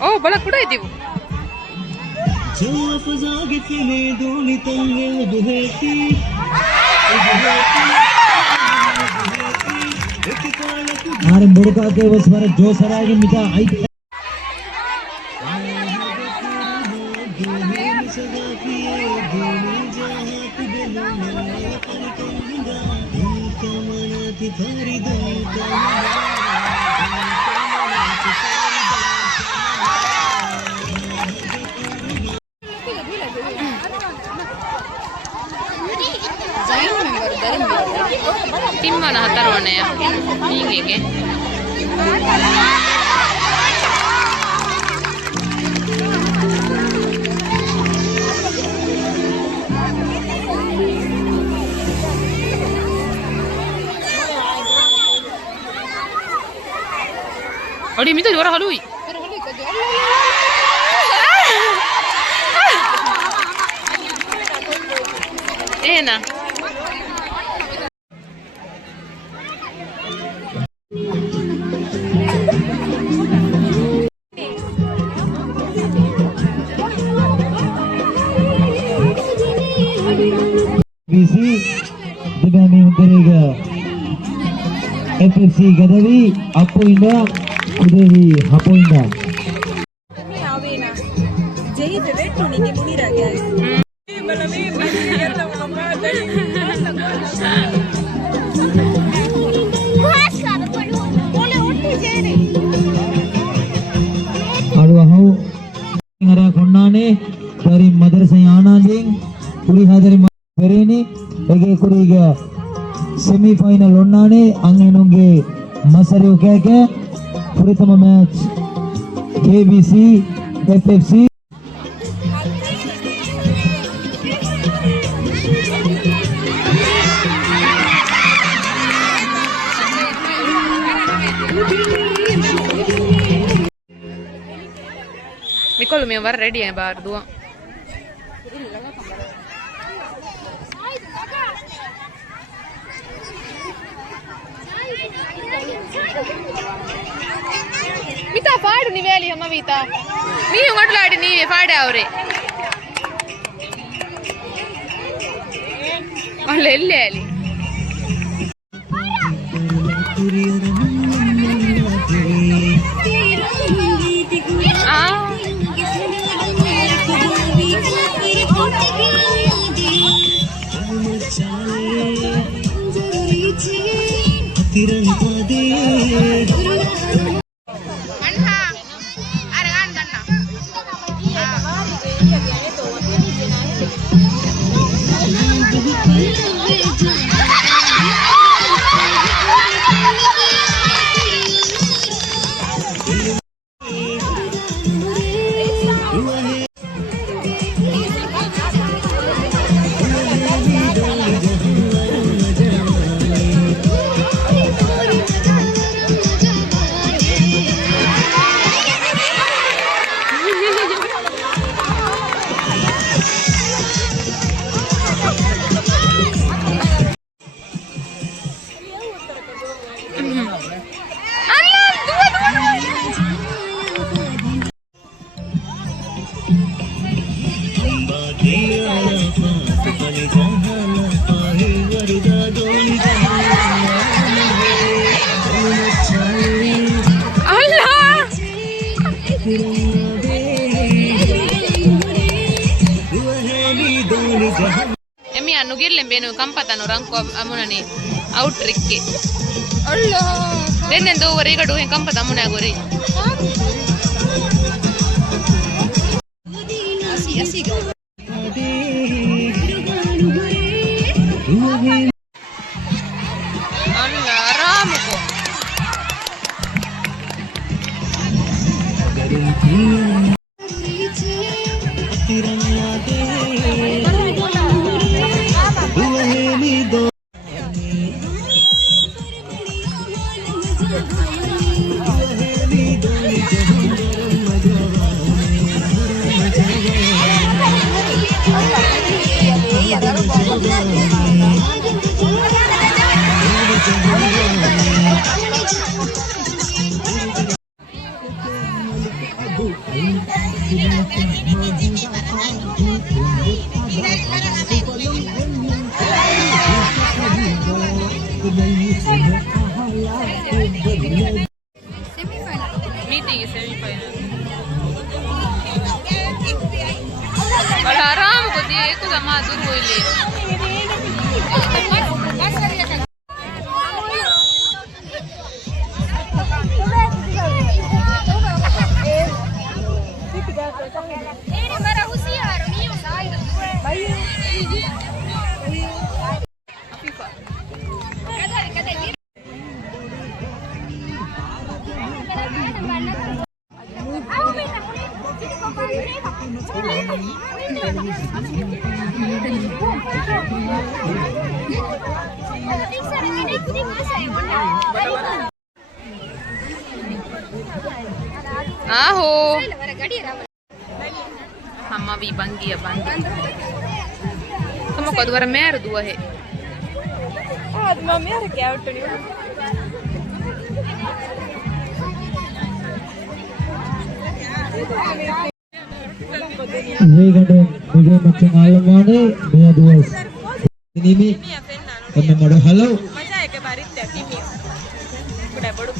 Oh, balak kuda itu. आरम बुड़का के बस मारे जो सराय मिटा आई Tim mana taruhannya ya? Ini ke? Oh, dia minta orang halui. Enak. BC dengan menteriga FFC Gadavi Apoinda Kudevi Apoinda Jadi favorite tu ni muni raga. Aduh, ngara konnane dari madrasah yana jeng kuri hadari berini ege kuriga semi final onnane angenonge masari ukeke puritama match KBC FFC Mikol mi var ready ya bar dua. Mita paadu ni veli hamma Mita. Nee matlaadi nee paade avre. Alle elle ali. Emi anu girlen benu kampatanu ranko amunani out trick ke. Allah. Denen do wari gadu hen kampat amuna gori. Asi. Allah ramko. जीतेगी semifinal बड़ा आराम को दिए एक जमा दूर हुई ले आहो हम्मा भी बंगी kamu kau dua mer dua he mami harus kayak auto nih Wegade muge macam alamane meya duas ini mi kami mado hello मजा है के बारिश त्यागी मी बड़ा बड़ू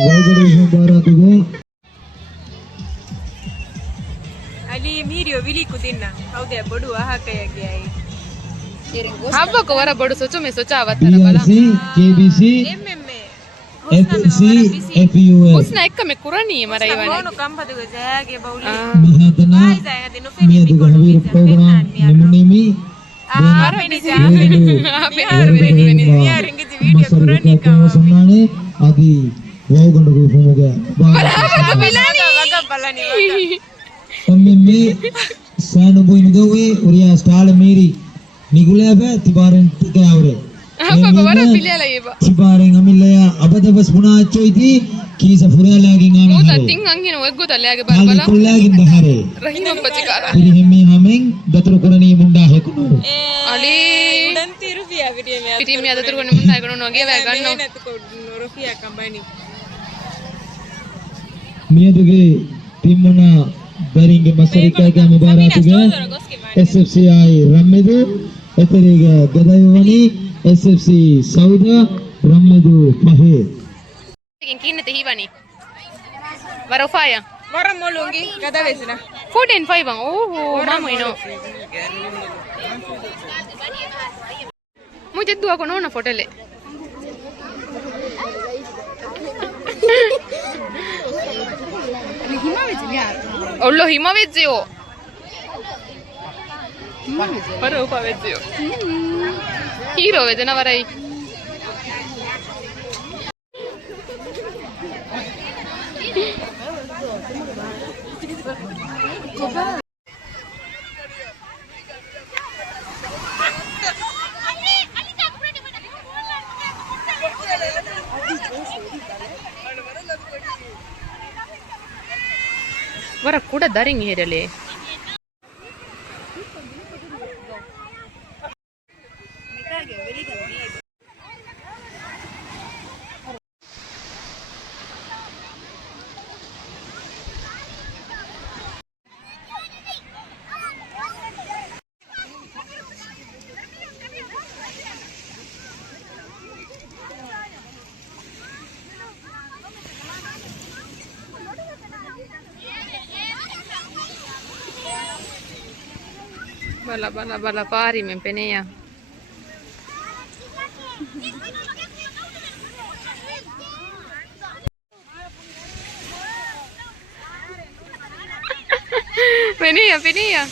Wegade hubara tuge Ali video vili kudinna haude बड़ू आहा कया गया है हवा को वरा बड़ो सोचो मैं सोचा आवत था बला BRC KBC FC FUS उसने एक में कुरानी है मरा इवाने कौन काम पता को जाएगा बाउली mihadana जाएगा दिनों पे mia duga habir program nemunimi आप नहीं masarika ko samnane adi waugandu ko pumuga वागा बला नहीं ommemme sanu boy nidowe uriya style meri nigulaba tibaren tikawre apa ko wara pilala yeba tibaren amillaya abadavas puna choiti kisa furalagin वो ana तटिंग अंगिन वो एगो तले बार hali बला kullagin bahare रहीम बचकारा pirihemme hamen datru kurani munda hekunu Ali डंती रुपया video में पिटी में आदत को मुंडा गनो नगे वे गनो मेहनत को रुपया company miyaduge timmana daringe masarika ga mubaratuge SFCI rammedu eteriga gadayoni SFC sauda rammedu pahe लेकिन किने ते ही बनी वरफाया वरम मोलूंगी कदा वेसना 4.5 बंग ओहो मामू इनो मुझे दुआ को ना फोटो ले ओलो हिमा वेजियो वरफा वेजियो हीरो वेजना वराई वरा ಕೂಡ ದರಿಂಗ್ ಹೇರಲೆ bala bala bala pari men peneya peneya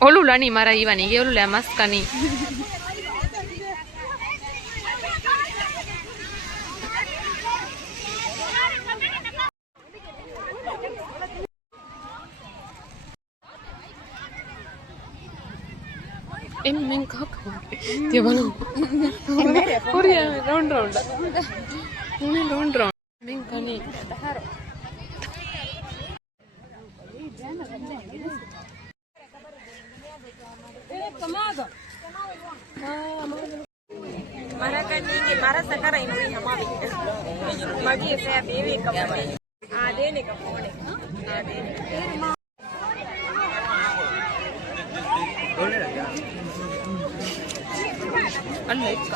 olulani mara ivani ge olula maskani men kak dia balu Korea round ini round men kani मारा करनी के मारा सकरा इन हुई हमारी मगी से बेबी कपड़े आधे ने कपड़े आधे ಅಲ್ಲ ಇಕ್ಕ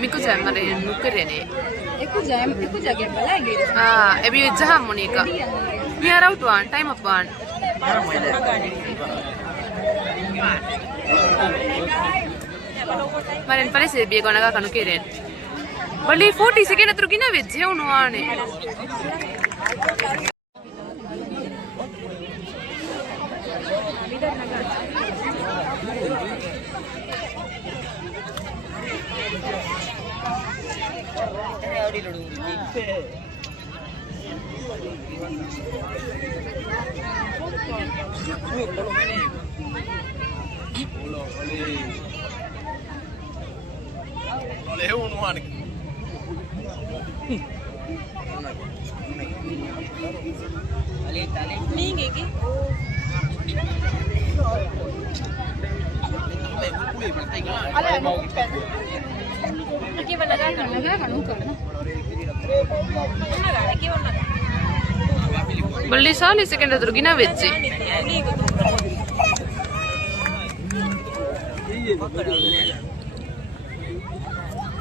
Miku jam mare nukere ne. Iku jam lagi. Ebi jam monika. We are out one time up one. Maren pare se bi gona ka nukere. Bali 40 second atru kina vejje onu ane. Bali sali second atru kina vejje.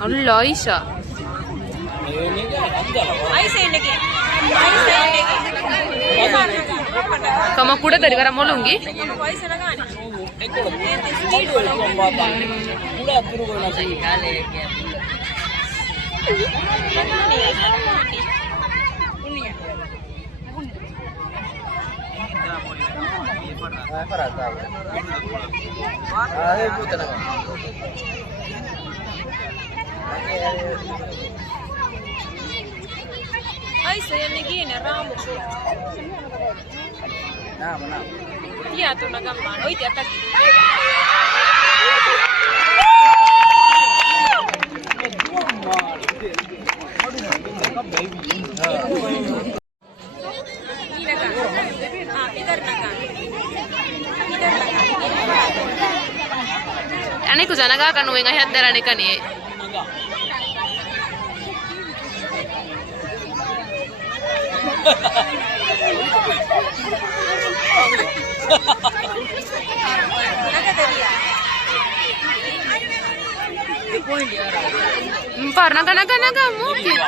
Allah Aisha. Kamu kuda dari mana molungi? Ay, saya negin ramu. Nah. Iya tuh nagaman. Oh, itu atas. Ane kujana ka kanu enga haddara ne kani. Parna naga mungkin.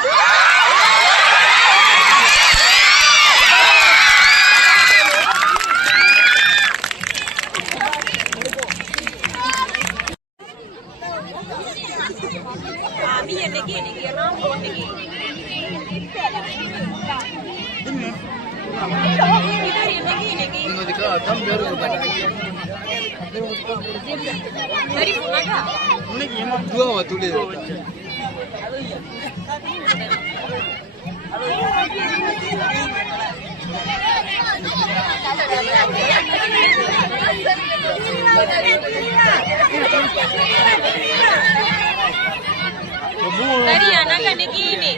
Dari anak kan ini.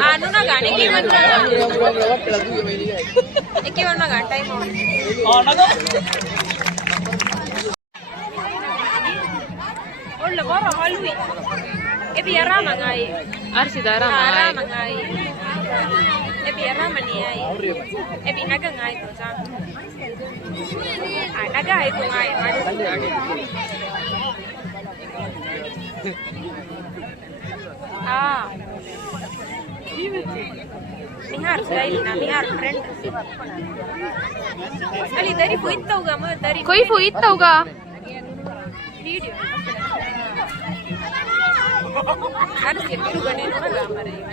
Anu naga ini mana? Iki mana naga time? Oh, lebaran malu. Ebi arah mangai. Arsi darah mangai. Ebi arah maniai. Ebi naga ngai tu sang. Naga itu ngai. Nihar sekali, nihar friend. Ali dari fuit tau ga, mah dari. Koi fuit tau ga? Video. Harus ya dulu gane nuna gambar ya.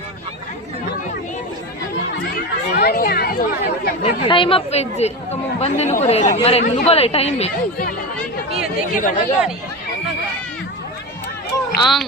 Time up vegge. Kamu bande nu kore re. Mare nu bala time me. Iya, dekhe bana ni. Ang.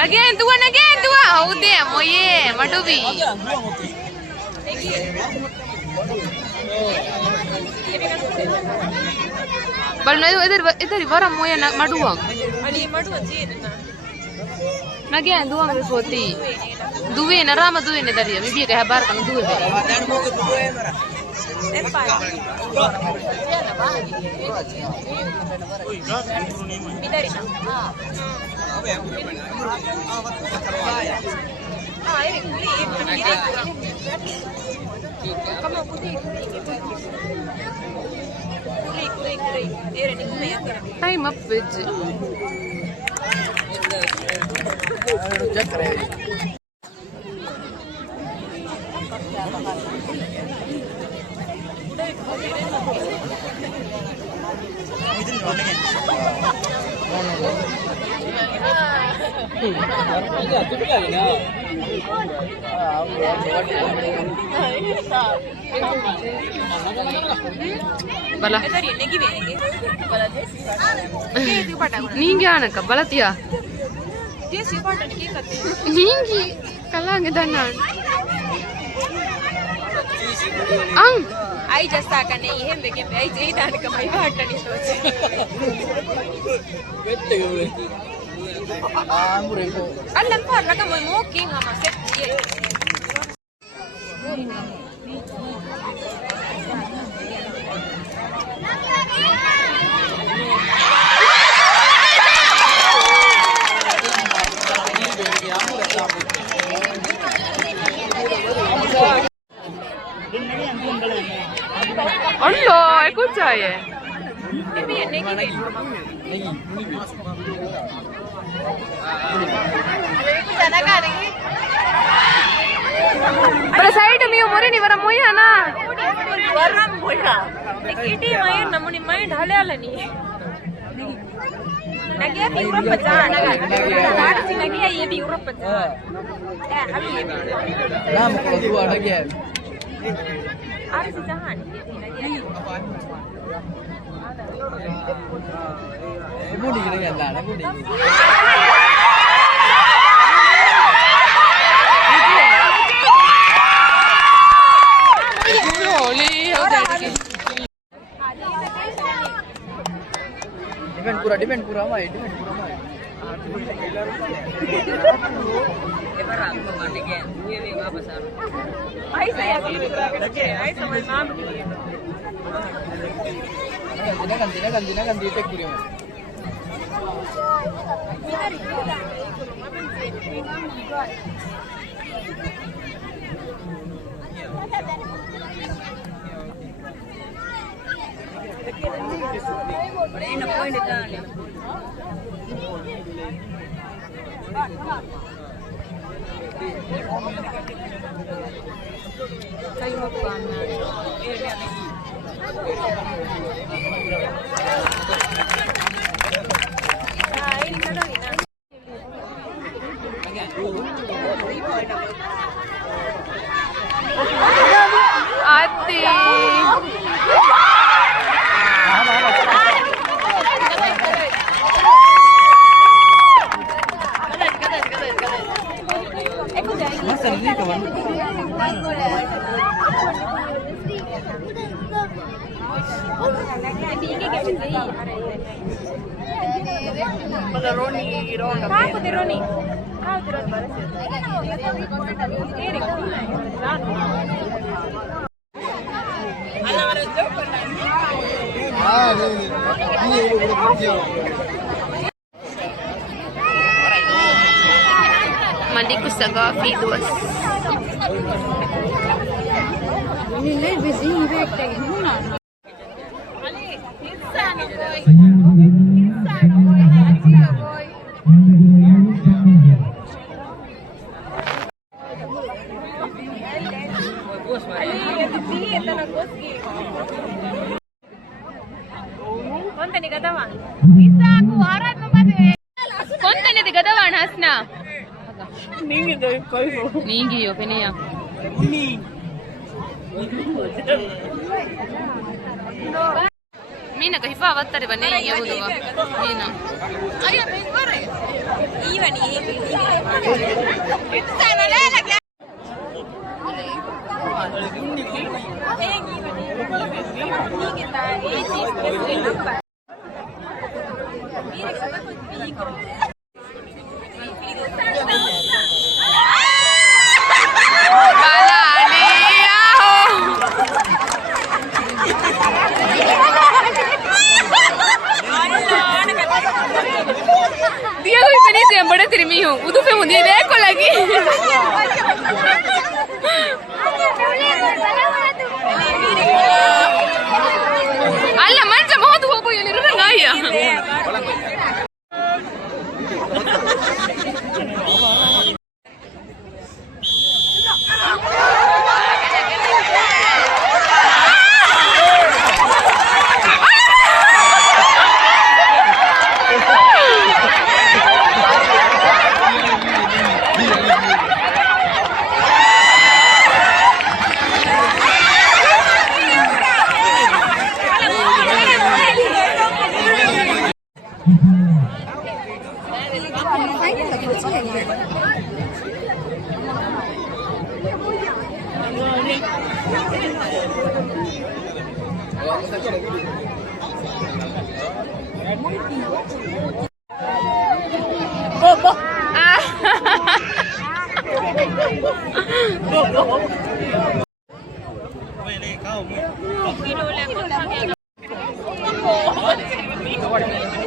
Nageen dua. Udah moye madubi. Balna इधर वरा मोया maduang. Nageen dua nggak poti. Dua na rama dua na dari. Bibi kayak bar kan dua. Time up with. Bala. Ningi anak bala tia. Ningi kalang edanan. Ang. Ai jasta kane ihe mege ai jei dan ka mai baatani soche. Allan par laga mo king ama set ye. Allah, escucha ye. Pero side में मोरे नहीं वरा मोया ना. Warna moya. Ikiti mai namuni mai dhale alani. Nagia bi urap pacha naga. Saad si nagia ye bi urap pacha. Abi ye bi. Nam ko tu ada ge. Ari si jahan ye nagia. Ibu di gini kan lah, ibu di. Depend pura mai. Ai saya bi kerja. Ai samai mam. Dinakan di tek puri mai. Ati. Masa ini kawan. Kau tu Roni. Mandi ko sa coffee duas. Konta ni katawa. Konta ni digadawan hasna. Ningi doi koi ho. Ningi yo kenya. Mina kahifa wattare bane yabuduwa. Mina. Iya Dia ko ipanis yung bada tirimi ho. Udu pe mundi de ko lagi. Alla mancha bahut ho boy liru ngaya.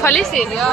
खाली सेलिया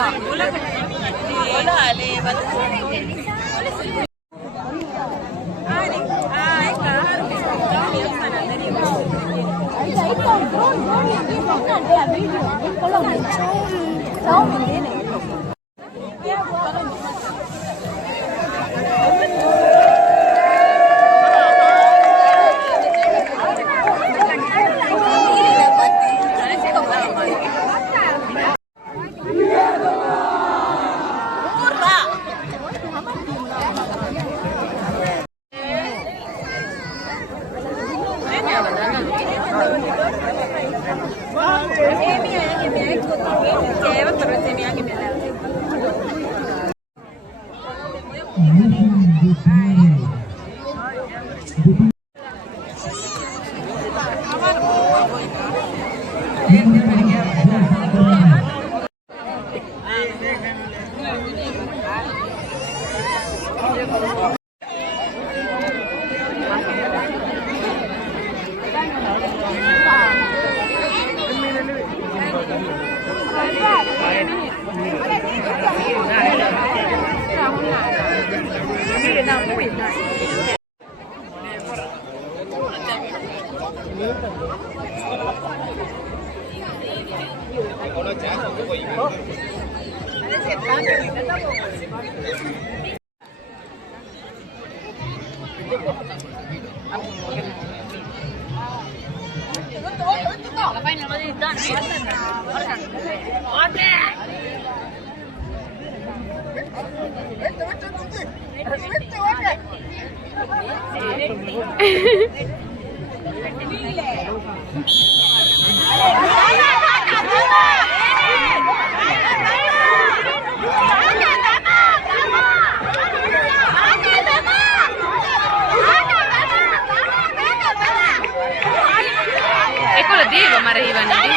Eccolo Diego ma arrivano lì.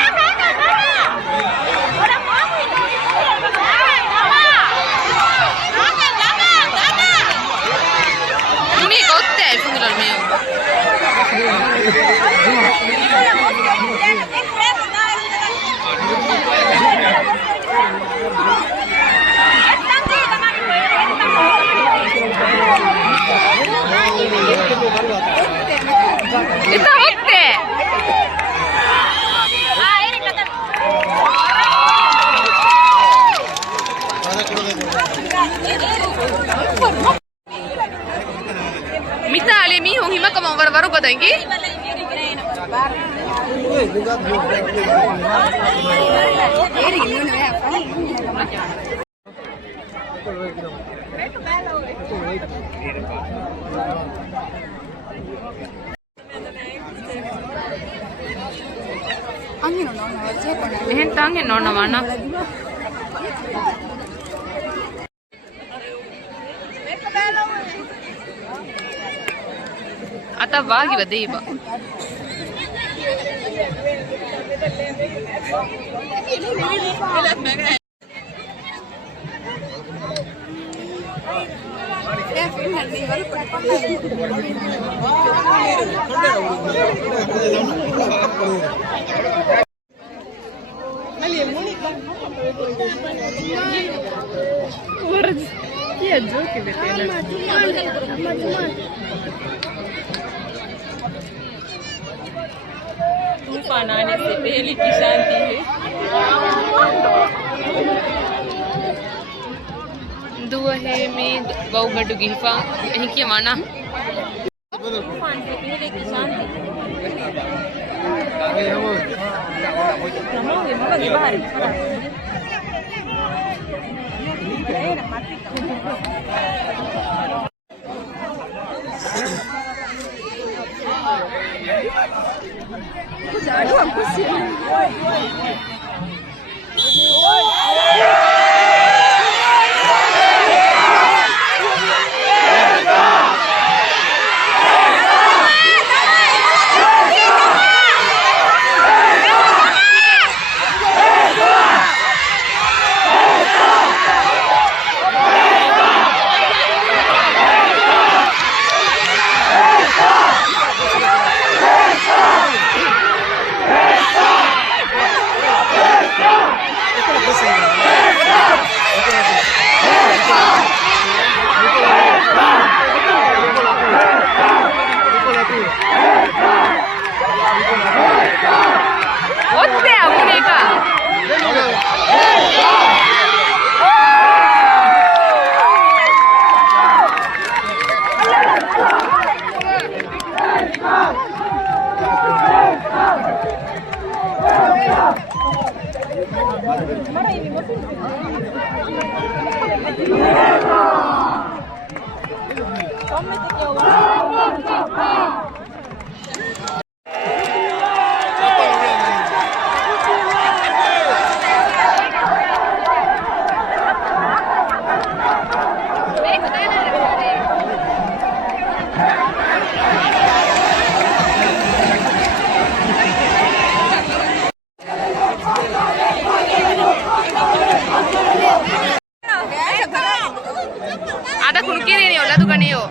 L'unico hotel fu il mio. Ita hotel. Misali mi hong hima kamang baru-baru बताएंगी angin nona mana आता वागिव देव तूफान आने से पहले की शांति है। दुआ है में बहु गड्डू गिफा यही क्या माना तूफान से पहले की शांति ada kun kiri ni olah tu kan yo